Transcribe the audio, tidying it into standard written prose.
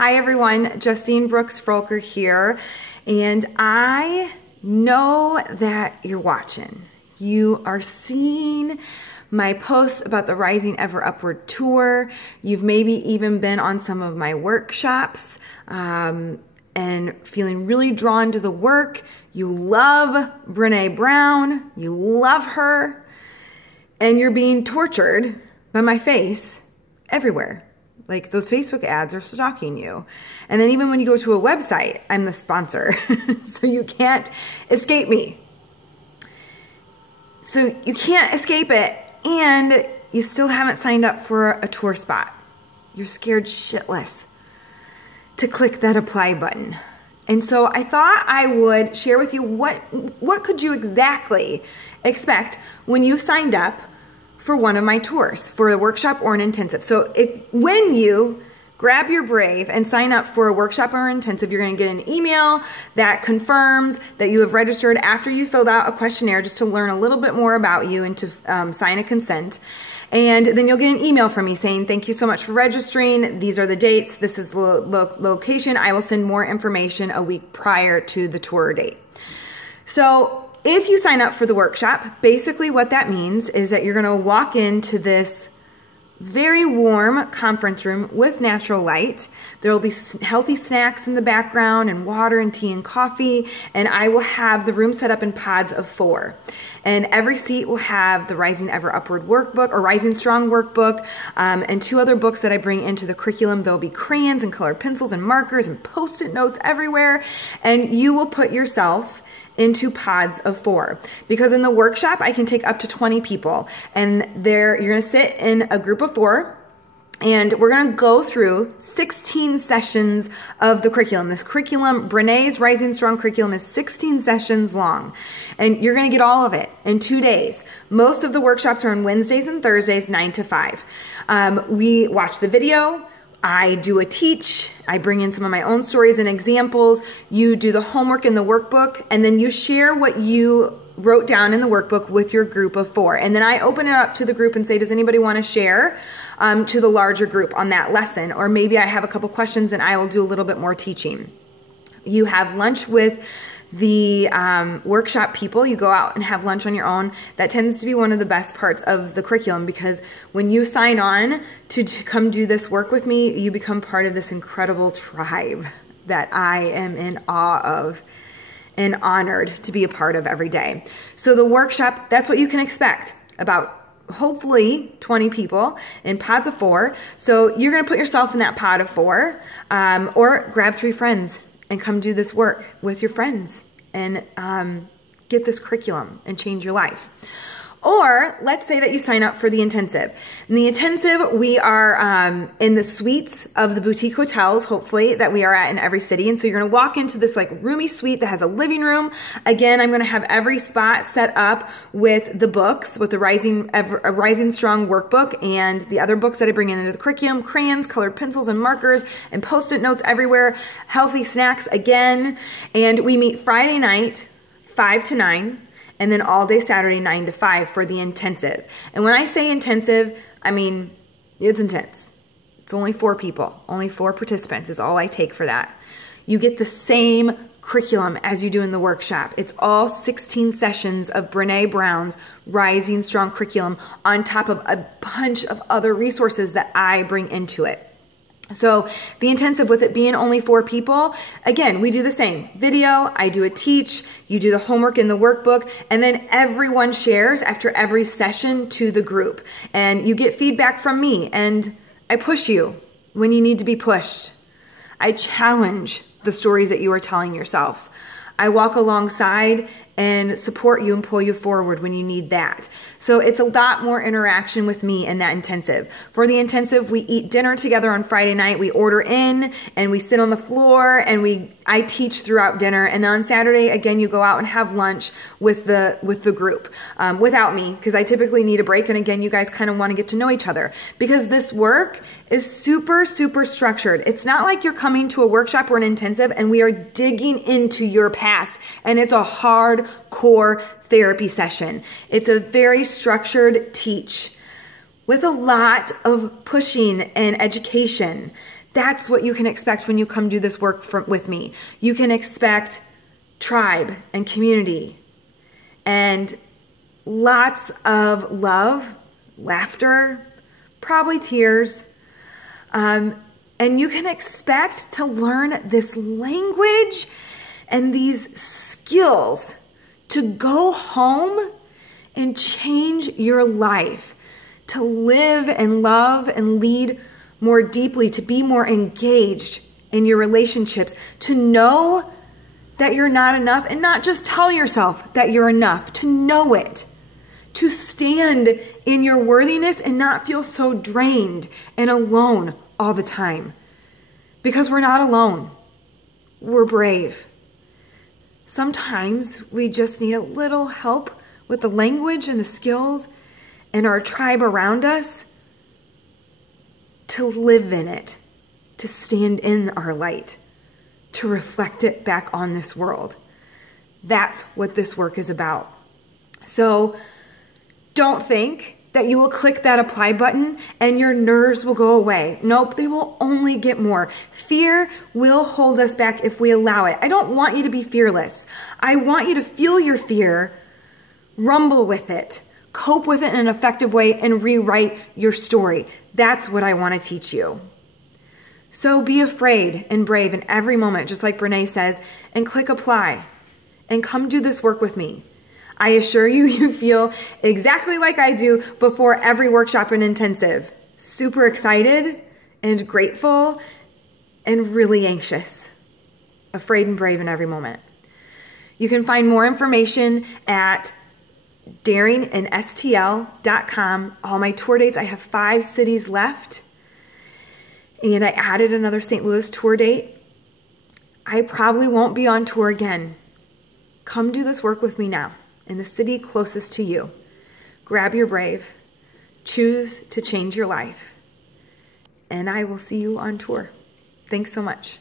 Hi everyone, Justine Brooks-Frolker here, and I know that you're watching. You are seeing my posts about the Rising Ever Upward tour. You've maybe even been on some of my workshops and feeling really drawn to the work. You love Brené Brown, you love her, and you're being tortured by my face everywhere. Like, those Facebook ads are stalking you. And then even when you go to a website, I'm the sponsor. So you can't escape me. So you can't escape it, and you still haven't signed up for a tour spot. You're scared shitless to click that apply button. And so I thought I would share with you what could you exactly expect when you signed up for one of my tours, for a workshop or an intensive. So when you grab your Brave and sign up for a workshop or intensive, you're gonna get an email that confirms that you have registered after you filled out a questionnaire just to learn a little bit more about you and to sign a consent. And then you'll get an email from me saying, thank you so much for registering. These are the dates. This is the location. I will send more information a week prior to the tour date. So if you sign up for the workshop, basically what that means is that you're gonna walk into this very warm conference room with natural light. There will be healthy snacks in the background and water and tea and coffee, and I will have the room set up in pods of 4. And every seat will have the Rising Ever Upward workbook or Rising Strong workbook and 2 other books that I bring into the curriculum. There'll be crayons and colored pencils and markers and Post-it notes everywhere, and you will put yourself into pods of 4. Because in the workshop, I can take up to 20 people, and you're gonna sit in a group of 4, and we're gonna go through 16 sessions of the curriculum. This curriculum, Brené's Rising Strong curriculum, is 16 sessions long, and you're gonna get all of it in 2 days. Most of the workshops are on Wednesdays and Thursdays, 9 to 5. We watch the video, I do a teach, I bring in some of my own stories and examples, you do the homework in the workbook, and then you share what you wrote down in the workbook with your group of 4. And then I open it up to the group and say, does anybody want to share to the larger group on that lesson? Or maybe I have a couple questions and I will do a little bit more teaching. You have lunch with the workshop people. You go out and have lunch on your own. That tends to be one of the best parts of the curriculum, because when you sign on to come do this work with me, you become part of this incredible tribe that I am in awe of and honored to be a part of every day. So the workshop, that's what you can expect, about hopefully 20 people in pods of 4. So you're gonna put yourself in that pod of 4, or grab 3 friends and come do this work with your friends and get this curriculum and change your life. Or let's say that you sign up for the intensive. In the intensive, we are in the suites of the boutique hotels, hopefully, that we are at in every city. And so you're gonna walk into this like roomy suite that has a living room. Again, I'm gonna have every spot set up with the books, with the Rising Strong workbook and the other books that I bring into the curriculum, crayons, colored pencils and markers, and Post-it notes everywhere, healthy snacks again. And we meet Friday night, 5 to 9. And then all day Saturday, 9 to 5 for the intensive. And when I say intensive, I mean, it's intense. It's only 4 people, only 4 participants is all I take for that. You get the same curriculum as you do in the workshop. It's all 16 sessions of Brené Brown's Rising Strong curriculum on top of a bunch of other resources that I bring into it. So the intensive, with it being only 4 people, again, we do the same video, I do a teach, you do the homework in the workbook, and then everyone shares after every session to the group. And you get feedback from me, and I push you when you need to be pushed. I challenge the stories that you are telling yourself. I walk alongside and support you and pull you forward when you need that. So it's a lot more interaction with me in that intensive. For the intensive, we eat dinner together on Friday night. We order in and we sit on the floor and I teach throughout dinner. And then on Saturday, again, you go out and have lunch with the group without me, because I typically need a break. And again, you guys kind of want to get to know each other, because this work is super, super structured. It's not like you're coming to a workshop or an intensive and we are digging into your past and it's a hardcore therapy session. It's a very structured teach with a lot of pushing and education That's what you can expect when you come do this work with me. You can expect tribe and community and lots of love, laughter, probably tears. And you can expect to learn this language and these skills to go home and change your life, to live and love and lead more deeply, to be more engaged in your relationships, to know that you're not enough and not just tell yourself that you're enough, to know it, to stand in your worthiness and not feel so drained and alone all the time. Because we're not alone. We're brave. Sometimes we just need a little help with the language and the skills and our tribe around us to live in it, to stand in our light, to reflect it back on this world. That's what this work is about. So don't think that you will click that apply button and your nerves will go away. Nope, they will only get more. Fear will hold us back if we allow it. I don't want you to be fearless. I want you to feel your fear, rumble with it, cope with it in an effective way, and rewrite your story. That's what I want to teach you. So be afraid and brave in every moment, just like Brene says, and click apply and come do this work with me. I assure you, you feel exactly like I do before every workshop and intensive. Super excited and grateful and really anxious. Afraid and brave in every moment. You can find more information at daringandstl.com. All my tour dates, I have 5 cities left. And I added another St. Louis tour date. I probably won't be on tour again. Come do this work with me now in the city closest to you. Grab your brave. Choose to change your life. And I will see you on tour. Thanks so much.